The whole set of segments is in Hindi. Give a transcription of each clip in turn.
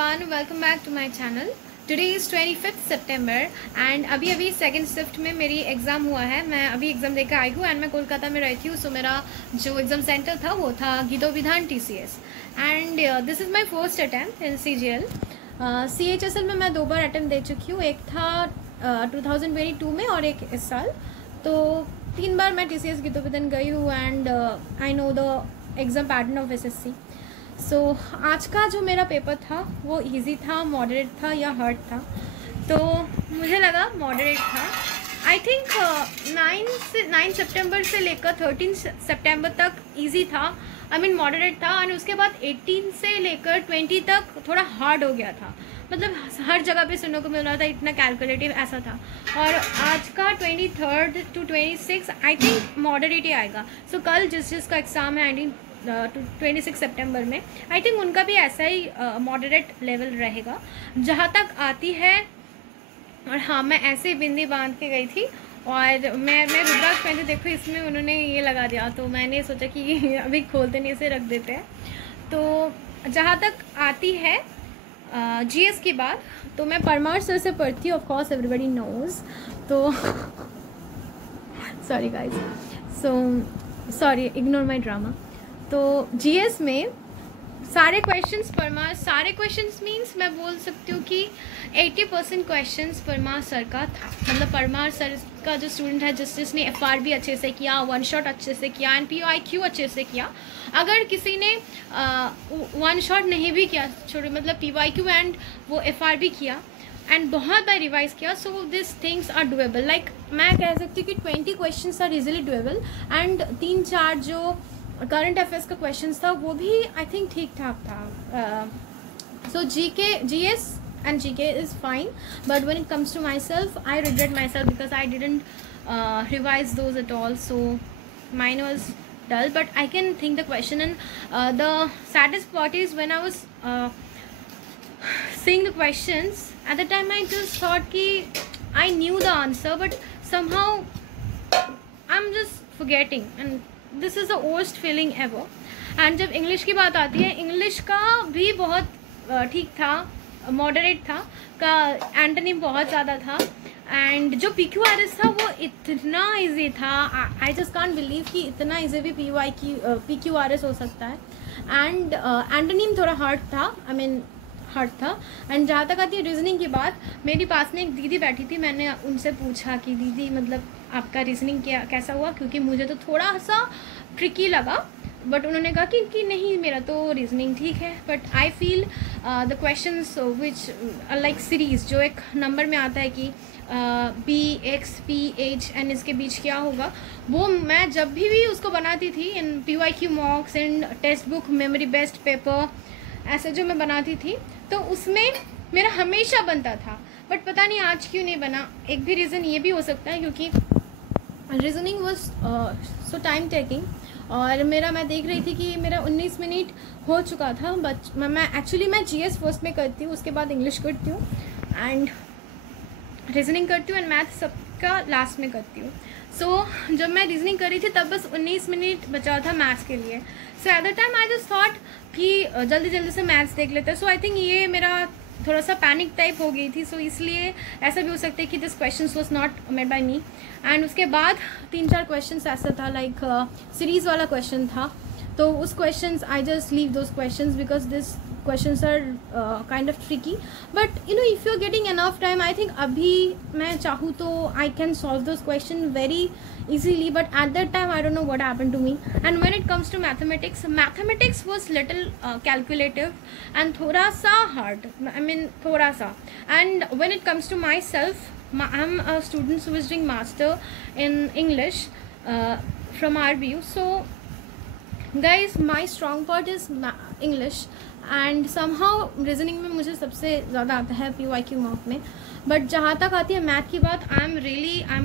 everyone, welcome back to my channel. Today is 25th September and अभी सेकेंड शिफ्ट में मेरी एग्ज़ाम हुआ है. मैं अभी एग्ज़ाम देकर आई हूँ एंड मैं कोलकाता में रहती हूँ. सो मेरा जो एग्ज़ाम सेंटर था वो था गीतो विधान TCS and this is my first attempt in CGL. CHSL में मैं 2 बार अटैम्प्ट दे चुकी हूँ. एक था 2022 में और एक इस साल. तो 3 बार मैं TCS गीतो विधान गई हूँ and I know the exam pattern of SSC. सो आज का जो मेरा पेपर था वो इजी था, मॉडरेट था या हार्ड था. तो मुझे लगा मॉडरेट था. आई थिंक 9 सितंबर से लेकर 13 सितंबर तक इजी था, आई मीन मॉडरेट था. और उसके बाद 18 से लेकर 20 तक थोड़ा हार्ड हो गया था. मतलब हर जगह पे सुनने को मिल रहा था इतना कैलकुलेटिव ऐसा था. और आज का 23rd to 26 I think moderate ही आएगा. सो कल जिसका एग्ज़ाम है 26 सितंबर में, आई थिंक उनका भी ऐसा ही मॉडरेट लेवल रहेगा जहाँ तक आती है. और हाँ, मैं ऐसे बिंदी बांध के गई थी और मैं रुद्राक्ष पहनती. देखो इसमें उन्होंने ये लगा दिया तो मैंने सोचा कि अभी खोलते नहीं, इसे रख देते हैं. तो जहाँ तक आती है GS की बात, तो मैं परमार सर से पढ़ती हूँ. Of course everybody knows. तो sorry guys, sorry, ignore my drama. तो GS में सारे क्वेश्चंस परमार, सारे क्वेश्चंस मीन्स मैं बोल सकती हूँ कि 80% क्वेश्चंस परमार सर का था. मतलब परमार सर का जो स्टूडेंट है जिसने FRB अच्छे से किया, 1 शॉट अच्छे से किया एंड PYQ अच्छे से किया. अगर किसी ने 1 शॉट नहीं भी किया, छोटे मतलब PYQ एंड वो FRB किया एंड बहुत बार रिवाइज किया, so this things are doable. Like मैं कह सकती हूँ कि 20 questions are easily doable and 3-4 जो करंट अफेयर्स का क्वेश्चंस था वो भी आई थिंक ठीक ठाक था. सो GS and GK is fine, but when it comes to myself, I regret myself because I didn't revise those at all. So mine was dull, but I can think the question. And the saddest part is when I was seeing the questions at the time, I just thought ki I knew the answer, but somehow I'm just forgetting, and this is the worst feeling ever. And जब इंग्लिश की बात आती है, इंग्लिश का भी बहुत ठीक था, मॉडरेट था. का एंटोनिम बहुत ज़्यादा था एंड जो PQRS था वो इतना इजी था. आई जस्ट कांट बिलीव कि इतना इजी भी PQRS हो सकता है. एंड एंटोनिम थोड़ा हार्ड था, आई मीन हार्ड था. एंड जहाँ तक आती है रीजनिंग की बात, मेरी पास में एक दीदी बैठी थी. मैंने उनसे पूछा कि दीदी मतलब आपका रीजनिंग कैसा हुआ, क्योंकि मुझे तो थोड़ा सा ट्रिकी लगा. बट उन्होंने कहा कि नहीं, मेरा तो रीजनिंग ठीक है. But I feel the questions which like series जो एक नंबर में आता है कि B, X, P, H and इसके बीच क्या होगा, वो मैं जब भी उसको बनाती थी इन PYQ मॉक्स and text book memory based paper ऐसे जो मैं बनाती थी, तो उसमें मेरा हमेशा बनता था. बट पता नहीं आज क्यों नहीं बना. एक भी रीज़न ये भी हो सकता है क्योंकि reasoning was so time taking. और मैं देख रही थी कि मेरा 19 मिनट हो चुका था. बट मैं GS फर्स्ट में करती हूँ, उसके बाद इंग्लिश करती हूँ एंड रीजनिंग करती हूँ एंड मैथ सबका लास्ट में करती हूँ. सो जब मैं रीजनिंग कर रही थी तब बस 19 मिनट बचा था मैथ्स के लिए. So at the time I just thought कि जल्दी से मैथ्स देख लेते हैं. सो आई थिंक ये मेरा थोड़ा सा पैनिक टाइप हो गई थी. सो इसलिए ऐसा भी हो सकता है कि this question was not made by me. And उसके बाद 3-4 क्वेश्चन ऐसा था, लाइक सीरीज़ वाला क्वेश्चन था. तो उस questions I just leave those questions because this questions are kind of tricky. But you know, if you're getting enough time, I think अभी मैं चाहूँ तो I can solve those questions very easily. But at that time I don't know what happened to me. And when it comes to mathematics was little calculative and थोड़ा सा hard, I mean थोड़ा सा. And when it comes to myself, I'm a student who is doing master in English from RBU. So guys, my strong part is English and somehow reasoning में मुझे सबसे ज़्यादा आता है PYQ मॉक में. बट जहाँ तक आती है मैथ की बात, I am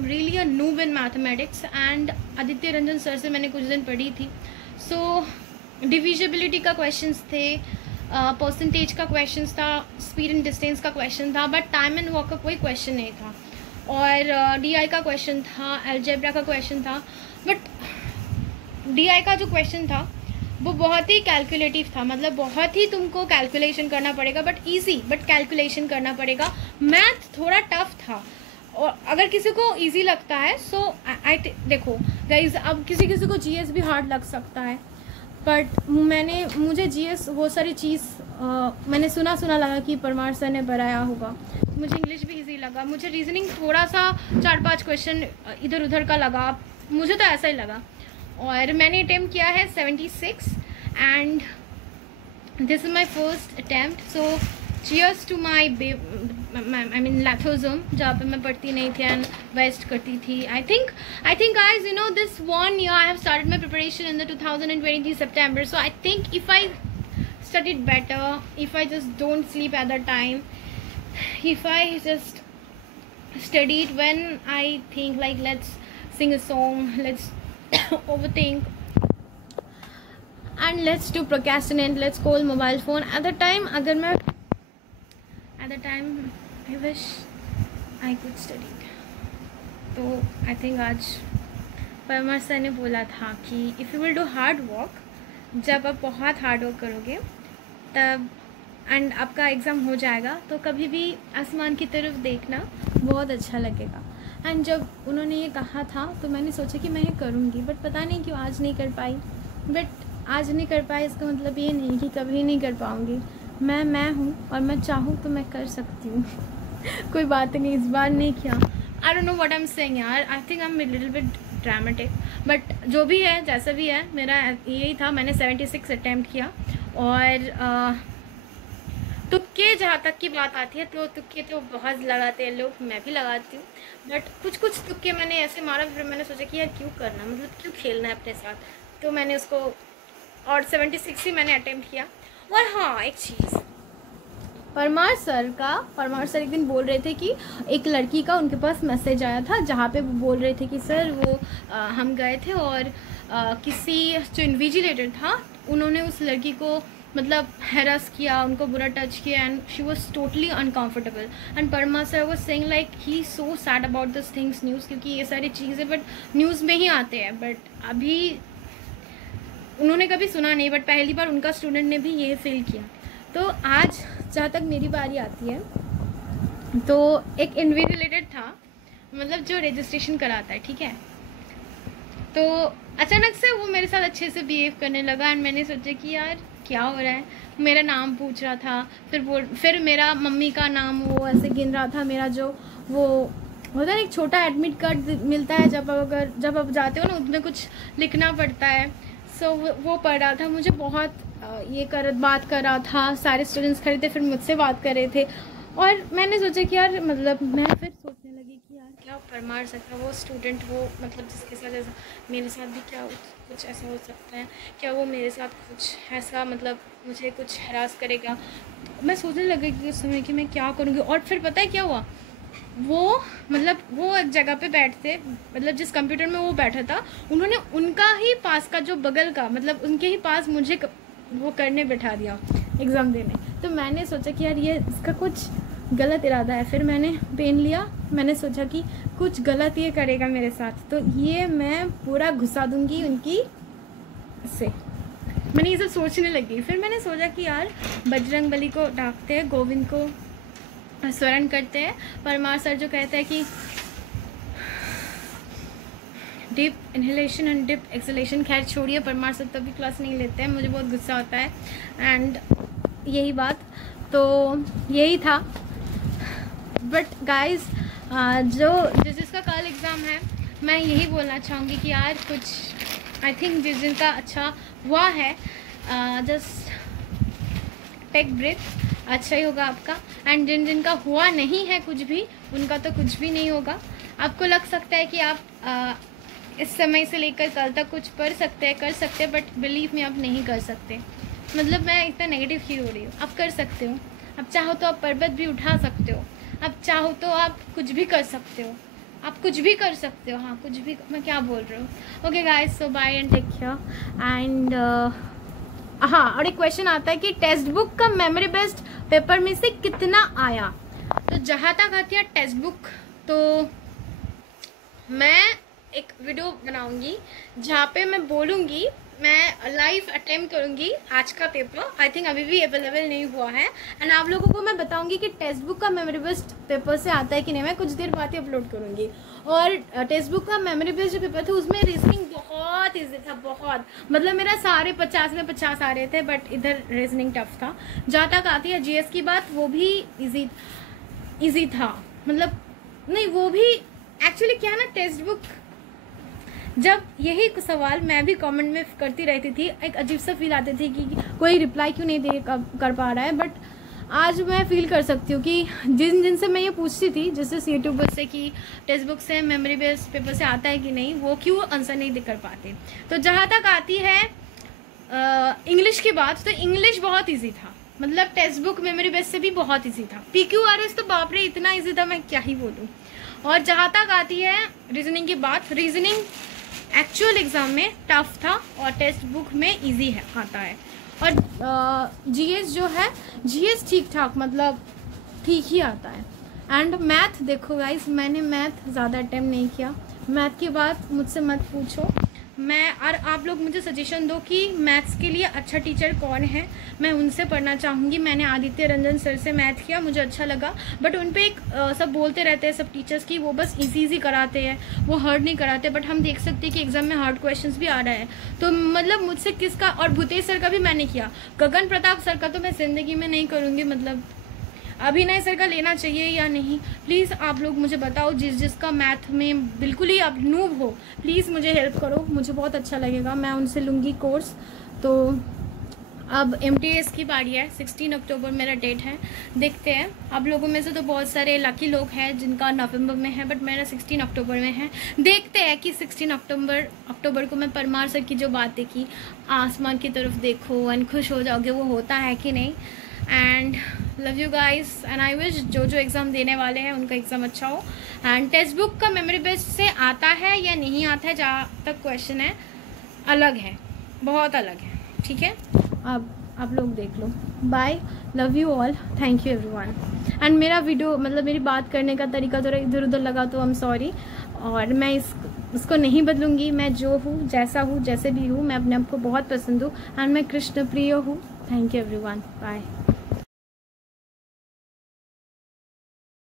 really a noob in mathematics. And Aditya Ranjan sir से मैंने कुछ दिन पढ़ी थी. सो डिविजिबिलिटी का क्वेश्चंस थे, परसेंटेज का क्वेश्चंस था, स्पीड एंड डिस्टेंस का क्वेश्चन था, बट टाइम एंड वर्क का कोई क्वेश्चन नहीं था. और DI का क्वेश्चन था, अलजेब्रा का क्वेश्चन था. बट DI का जो क्वेश्चन था वो बहुत ही कैलकुलेटिव था, मतलब बहुत ही तुमको कैलकुलेशन करना पड़ेगा, बट इजी, बट कैलकुलेशन करना पड़ेगा। मैथ थोड़ा टफ था, और अगर किसी को इजी लगता है सो देखो गाइज, अब किसी किसी को जीएस भी हार्ड लग सकता है, बट मुझे जीएस वो सारी चीज़ मैंने सुना लगा कि परमार सर ने बनाया होगा। मुझे इंग्लिश भी इजी लगा, मुझे रीजनिंग थोड़ा सा 4-5 क्वेश्चन इधर उधर का लगा, मुझे तो ऐसा ही लगा। और मैंने अटेम्प्ट किया है 76 and this is my first attempt. So cheers to my I mean लैथोजम, जहाँ पे मैं पढ़ती नहीं थी एंड वेस्ट करती थी। I think guys, you know, this 1 year I have started my preparation in the 2023 September, so I think if I studied better, if I just don't sleep at that time, if I just studied when I think like let's sing a song, let's overthink and let's do procrastinate, let's call mobile phone at the time, अगर मैं at the time I wish I could study। तो आई थिंक आज परमार सर ने बोला था कि if you will do hard work, जब आप बहुत हार्ड वर्क करोगे तब एंड आपका एग्ज़ाम हो जाएगा तो कभी भी आसमान की तरफ देखना बहुत अच्छा लगेगा। एंड जब उन्होंने ये कहा था तो मैंने सोचा कि मैं ये करूँगी, बट पता नहीं क्यों आज नहीं कर पाई। बट आज नहीं कर पाई इसका मतलब ये नहीं कि कभी नहीं कर पाऊँगी। मैं हूँ और मैं चाहूँ तो मैं कर सकती हूँ। कोई बात नहीं, इस बार नहीं किया। I don't know what I am saying यार, I think I am little bit dramatic, but जो भी है जैसा भी है मेरा यही था। मैंने 76 अटैम्प्ट किया और तुक्के जहाँ तक की बात आती है तो तुक्के तो बहुत लगाते हैं लोग, मैं भी लगाती हूँ, बट कुछ तुक्के मैंने ऐसे मारा, फिर मैंने सोचा कि यार क्यों करना, मतलब क्यों खेलना है अपने साथ, तो मैंने उसको और 76 ही मैंने अटैम्प्ट किया। और हाँ एक चीज़, परमार सर एक दिन बोल रहे थे कि एक लड़की का उनके पास मैसेज आया था जहाँ पे वो बोल रहे थे कि सर वो हम गए थे और किसी जो इन्विजिलेटर था उन्होंने उस लड़की को मतलब हैरास किया, उनको बुरा टच किया and she was totally uncomfortable. And Parmar sir was saying like he so sad about this things news, क्योंकि ये सारी चीज़ें बट न्यूज़ में ही आते हैं, बट अभी उन्होंने कभी सुना नहीं, बट पहली बार उनका स्टूडेंट ने भी ये फील किया। तो आज जहाँ तक मेरी बारी आती है तो एक इन्विजिलेटर था, मतलब जो रजिस्ट्रेशन कराता है, ठीक है। तो अचानक से वो मेरे साथ अच्छे से बिहेव करने लगा एंड मैंने सोचा कि यार क्या हो रहा है, मेरा नाम पूछ रहा था, फिर मेरा मम्मी का नाम वो ऐसे गिन रहा था, मेरा जो वो होता है एक छोटा एडमिट कार्ड मिलता है जब आप जाते हो ना, उसमें कुछ लिखना पड़ता है, सो वो पढ़ रहा था। मुझे बहुत बात कर रहा था, सारे स्टूडेंट्स खड़े थे, फिर मुझसे बात कर रहे थे और मैंने सोचा कि यार मतलब मैं फिर सोचने लगी कि यार क्या परमार सर का वो स्टूडेंट, वो मतलब जिसके साथ ऐसा मेरे साथ भी क्या कुछ ऐसा हो सकता है, क्या वो मेरे साथ कुछ ऐसा मतलब मुझे कुछ हरास करेगा। मैं सोचने लगी कि उस समय कि मैं क्या करूँगी। और फिर पता है क्या हुआ, वो एक जगह पे बैठते, मतलब जिस कंप्यूटर में वो बैठा था उन्होंने उनका ही पास का जो बगल का मतलब उनके ही पास मुझे वो करने बैठा दिया एग्ज़ाम देने। तो मैंने सोचा कि यार ये इसका कुछ गलत इरादा है, फिर मैंने पेन लिया, मैंने सोचा कि कुछ गलत ये करेगा मेरे साथ, तो ये मैं पूरा घुसा दूंगी उनकी से। मैंने ये सब सोचने लगी, फिर मैंने सोचा कि यार बजरंगबली को डाकते हैं, गोविंद को स्वरण करते हैं। परमार सर जो कहते हैं कि deep inhalation and deep exhalation, खैर छोड़िए, परमार सर तभी क्लास नहीं लेते हैं, मुझे बहुत गुस्सा होता है एंड यही बात, तो यही था। बट गाइस जिसका कल एग्ज़ाम है मैं यही बोलना चाहूँगी कि यार कुछ आई थिंक जिनका अच्छा हुआ है जस्ट टेक ब्रेथ, अच्छा ही होगा आपका। एंड जिनका हुआ नहीं है कुछ भी, उनका तो कुछ भी नहीं होगा। आपको लग सकता है कि आप इस समय से लेकर कल तक कुछ पढ़ सकते हैं, कर सकते हैं, बट बिलीव में आप नहीं कर सकते। मतलब मैं इतना नेगेटिव क्यों हो रही हूँ, आप कर सकते हो, आप चाहो तो आप पर्वत भी उठा सकते हो, आप चाहो तो आप कुछ भी कर सकते हो, आप कुछ भी कर सकते हो, हाँ कुछ भी। मैं क्या बोल रही हूँ। Okay guys, so bye and take care and हाँ, और एक क्वेश्चन आता है कि टेक्स्ट बुक का मेमोरी बेस्ड पेपर में से कितना आया। तो जहाँ तक आती है टेक्स्ट बुक, तो मैं एक वीडियो बनाऊंगी जहाँ पे मैं बोलूँगी मैं लाइव अटेम्प्ट करूंगी आज का पेपर। आई थिंक अभी भी अवेलेबल नहीं हुआ है। एंड आप लोगों को मैं बताऊंगी कि टेक्स्ट बुक का मेमोरी बेस्ड पेपर से आता है कि नहीं। मैं कुछ देर बाद ही अपलोड करूंगी। और टेक्स्ट बुक का मेमोरी बेस्ड जो पेपर था उसमें रीजनिंग बहुत ईजी था, बहुत, मतलब मेरा सारे 50 में 50 आ रहे थे, बट इधर रीजनिंग टफ था। जहाँ तक आती है जीएस की बात, वो भी ईजी था, मतलब नहीं, वो भी एक्चुअली क्या है ना, टेक्स्ट बुक जब यही सवाल मैं भी कमेंट में करती रहती थी, एक अजीब सा फील आती थी कि कोई रिप्लाई क्यों नहीं कर पा रहा है। बट आज मैं फील कर सकती हूँ कि जिनसे मैं ये पूछती थी, जैसे यूट्यूबर से कि टेक्स्ट बुक से मेमोरी बेस्ड पेपर से आता है कि नहीं, वो क्यों आंसर नहीं कर पाते। तो जहाँ तक आती है इंग्लिश की बात, तो इंग्लिश बहुत ईजी था, मतलब टेक्स्ट बुक मेमोरी बेस्ड से भी बहुत ईजी था। PQRS तो बाप रे इतना ईजी था, मैं क्या ही बोलूँ। और जहाँ तक आती है रीजनिंग की बात, रीजनिंग एक्चुअल एग्जाम में टफ था और टेक्स्ट बुक में इजी है, आता है। और जीएस जो है, जीएस ठीक ठाक, मतलब ठीक ही आता है। एंड मैथ देखो गाइस, मैंने मैथ ज़्यादा अटेम्प्ट नहीं किया। मैथ की बात मुझसे मत पूछो। मैं और आप लोग मुझे सजेशन दो कि मैथ्स के लिए अच्छा टीचर कौन है, मैं उनसे पढ़ना चाहूँगी। मैंने आदित्य रंजन सर से मैथ किया, मुझे अच्छा लगा। बट उन पे एक सब बोलते रहते हैं सब टीचर्स की वो बस इजी कराते हैं, वो हार्ड नहीं कराते। बट हम देख सकते हैं कि एग्जाम में हार्ड क्वेश्चंस भी आ रहा है। तो मतलब मुझसे किसका, और भूतेश सर का भी मैंने किया, गगन प्रताप सर का तो मैं ज़िंदगी में नहीं करूँगी। मतलब अभिनय सर का लेना चाहिए या नहीं, प्लीज़ आप लोग मुझे बताओ। जिसका मैथ में बिल्कुल ही आप नूब हो, प्लीज़ मुझे हेल्प करो, मुझे बहुत अच्छा लगेगा, मैं उनसे लूँगी कोर्स। तो अब MTS की बारी है, 16 अक्टूबर मेरा डेट है। देखते हैं, आप लोगों में से तो बहुत सारे लकी लोग हैं जिनका नवंबर में है, बट मेरा 16 अक्टूबर में है। देखते हैं कि 16 अक्टूबर को मैं परमार सर की जो बात देखी, आसमान की तरफ देखो एंड खुश हो जाओगे, वो होता है कि नहीं। And love you guys and I wish जो एग्ज़ाम देने वाले हैं उनका एग्ज़ाम अच्छा हो। एंड टेक्स्ट बुक का मेमोरी बेस्ड से आता है या नहीं आता है, जहाँ तक क्वेश्चन है अलग है, बहुत अलग है, ठीक है। अब आप लोग देख लो। Bye, love you all, thank you everyone. And मेरा वीडियो, मतलब मेरी बात करने का तरीका थोड़ा इधर उधर लगा तो आई एम सॉरी। और मैं इसको नहीं बदलूँगी, मैं जो हूँ, जैसा हूँ, जैसे भी हूँ, मैं अपने आप को बहुत पसंद हूँ एंड मैं कृष्ण प्रिय हूँ। Thank you everyone, bye.